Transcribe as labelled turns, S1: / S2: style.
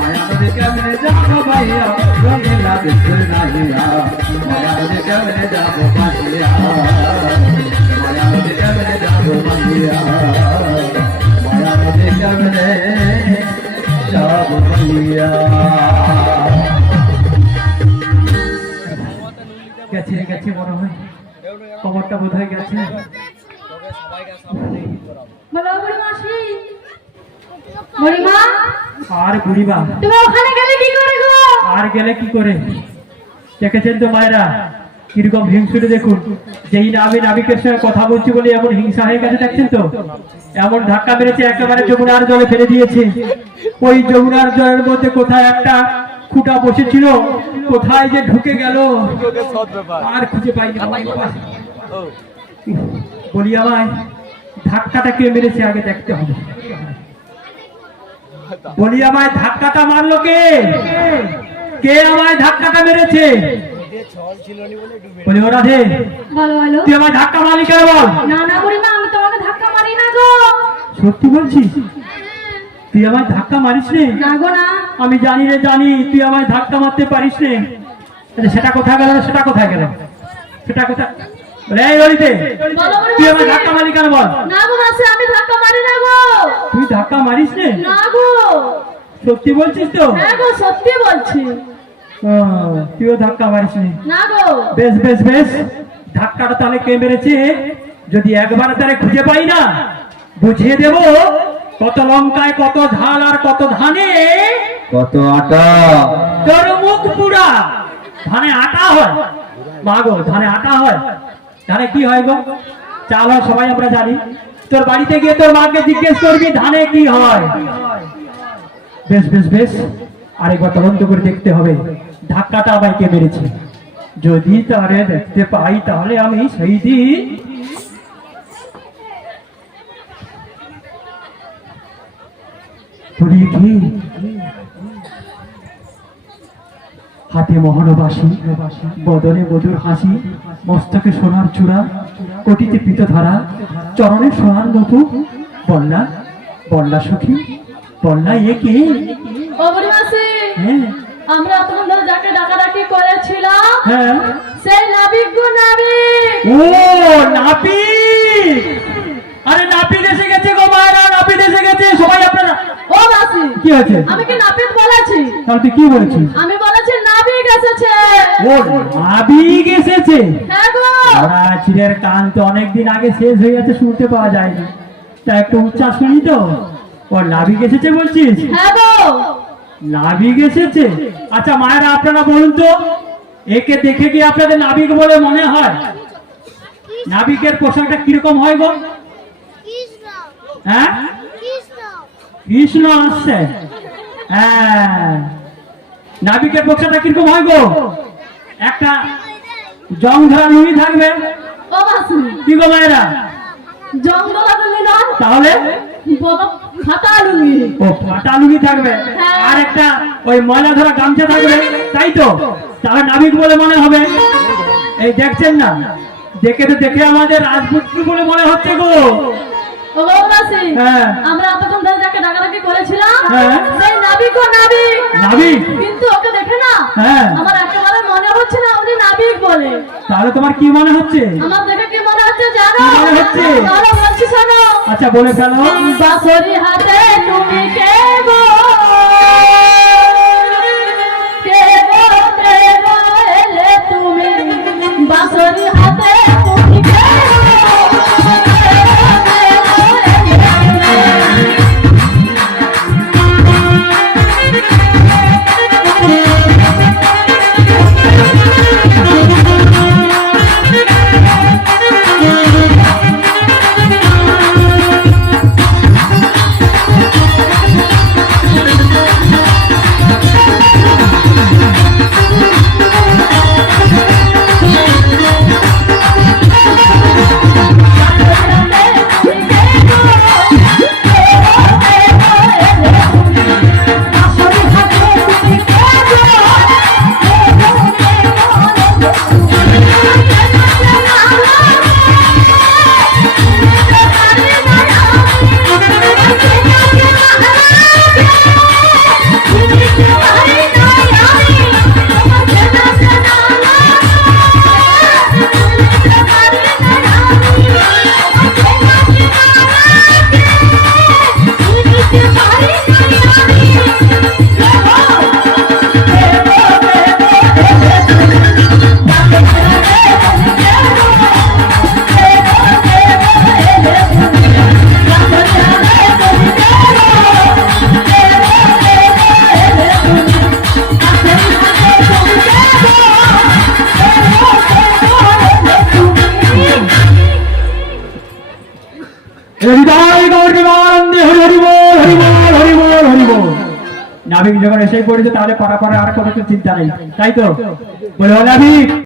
S1: মায়ানদী কেমনে যাব ভাইয়া রঙিলা দেশে নাহিয়া মায়ানদী কেমনে যাব বাসিয়া মায়ানদী কেমনে যাব বাসিয়া মায়ানদী কেমনে যাব ভাইয়া গেছে গেছে মনে হয় খবরটা বোধ হয়ে গেছে
S2: বুড়িমা
S1: আর বুড়িমা
S2: তুমি ওখানে গেলে কি করে গো?
S1: আর গেলে কি করে? দেখেছেন তো মায়েরা? কীরকম হিংসুটে দেখুন। যেই না আমি নাবিকের সঙ্গে কথা বলছি বলে এমন হিংসা হয়ে গেছে দেখছেন তো? এমন ধাক্কা মেরেছে একেবারে যমুনার জলে ফেলে দিয়েছে। ওই যমুনার জলের মধ্যে কোথায় একটা খুঁটা বসেছিল? কোথায় যে ঢুকে গেল? আর খুঁজে পাই বলি আমায় ধাক্কাটা কে মেরেছে? আগে দেখতে হবে। বলি আমায় ধাক্কাটা মারলো কে? কে আমায় ধাক্কাটা মেরেছে? বলি ও রাধে
S2: বলো বলো
S1: তুই আমায় ধাক্কা মারলি কেন বল?
S2: না না বুড়িমা আমি তোমাকে ধাক্কা মারি না গো।
S1: সত্যি বলছিস? তুই আমায় ধাক্কা মারিস রে
S2: না গো না।
S1: আমি জানি রে জানি তুই আমায় ধাক্কা মারতে পারিস রে আচ্ছা, সেটা কোথায় গেল সেটা কোথায় গেল? সেটা কোথায় রে এই বলিতে তুই
S2: বুড়িমা
S1: ধাক্কা মারলি কেন বল?
S2: না গো মাসি আমি ধাক্কা মারি না গো।
S1: তুই ধাক্কা মারিস রে
S2: না গো।
S1: সত্যি বলছিস তো?
S2: হ্যাঁ গো সত্যি বলছি।
S1: তুইও ধাক্কা মারিস নি।
S2: না গো।
S1: বেশ বেশ বেশ। ধাক্কাটা তাহলে কে মেরেছে? যদি একবার তারে খুঁজে পাই না বুঝিয়ে দেব কত লঙ্কায় কত ধান আর কত ধানে।
S3: কত আটা?
S1: তোর মুখ পুরা। ধানে আটা হয়। মা গো ধানে আটা হয়। ধানে কি হয় গো? চাল হয়, সবাই আমরা জানি। তোর বাড়িতে গিয়ে তোর মাকে জিজ্ঞেস করবি, ধানে কি হয়? বেশ বেশ বেশ। আরেকবার তদন্ত করে দেখতে হবে। ধাক্কাটা আবার কে মেরেছে? যদি তারে দেখতে পাই, তাহলে আমি সেই দিন হাতে মহানবাসী বদনে মধুর হাসি মস্তকে সোনার চূড়া কোটিতে পিতধারা চরণে সোনার নতু বন্যা বন্যা সখী বন্যা এ কে? হ্যাঁ।
S2: আমরা যাকে ডাকাডাকি করেছিলাম
S1: হ্যাঁ।
S2: সেই নাবিক গো নাবিক।
S1: ও নাপি আরে নাপিত এসে গেছে গো মায়েরা নাপিত এসে গেছে সবাই আপনারা
S2: ও
S1: কি হয়েছে?
S2: আমি কি নাপিত বলেছি?
S1: তাহলে তুই কি বলেছিস?
S2: এসেছে
S1: ও নাবিক এসেছে
S2: হ্যাঁ
S1: ওরা চিড়ের কান তো অনেকদিন আগে শেষ হয়ে গেছে শুনতে পাওয়া যায়নি। তা একটু উচ্চাস শুনি তো? ও নাবিক এসেছে বলছিস?
S2: হ্যাঁ
S1: নাবিক এসেছে আচ্ছা মায়েরা আপনারা বলুন তো একে দেখে কি আপনাদের নাবিক বলে মনে হয়? নাবিকের পোশাকটা কীরকম হয় গো? হ্যাঁ?
S4: কৃষ্ণ।
S1: কৃষ্ণ আসছে। হ্যাঁ। নাবিকের পোশাকটা কীরকম হয় গো? একটা জং ধরা থাকবে? কি গো মায়েরা?
S2: জঙ্গল লুঙ্গি না
S1: তাহলে?
S2: বলো লুঙ্গি
S1: ও ফাটা লুঙ্গি থাকবে।
S2: হ্যাঁ।
S1: আর একটা ওই ময়লা ধরা গামছা থাকবে। তাই তো? তাহলে নাবিক বলে মনে হবে। এই দেখছেন না? দেখে তো দেখে আমাদের রাজপুত্র বলে মনে হচ্ছে গো? হ্যাঁ।
S2: আমরা এতক্ষণ ধরে যাকে ডাকাডাকি করেছিলাম
S1: হ্যাঁ।
S2: সেই নাবিক নাবিক।
S1: নাবিক?
S2: কিন্তু ওকে দেখে না। আমার না বলে।
S1: তাহলে তোমার কি মনে হচ্ছে?
S2: আমার দেখে কি মনে হচ্ছে জানো?
S1: মনে হচ্ছে?
S2: বলছি শোনো।
S1: আচ্ছা বলে ফেলো।
S2: বাসরি হাতে তুমি কে গো?
S1: নাবিক যখন এসে পড়েছে তাহলে পাড়া আর কোনো চিন্তা নেই। তাই তো? বলে নাবিক।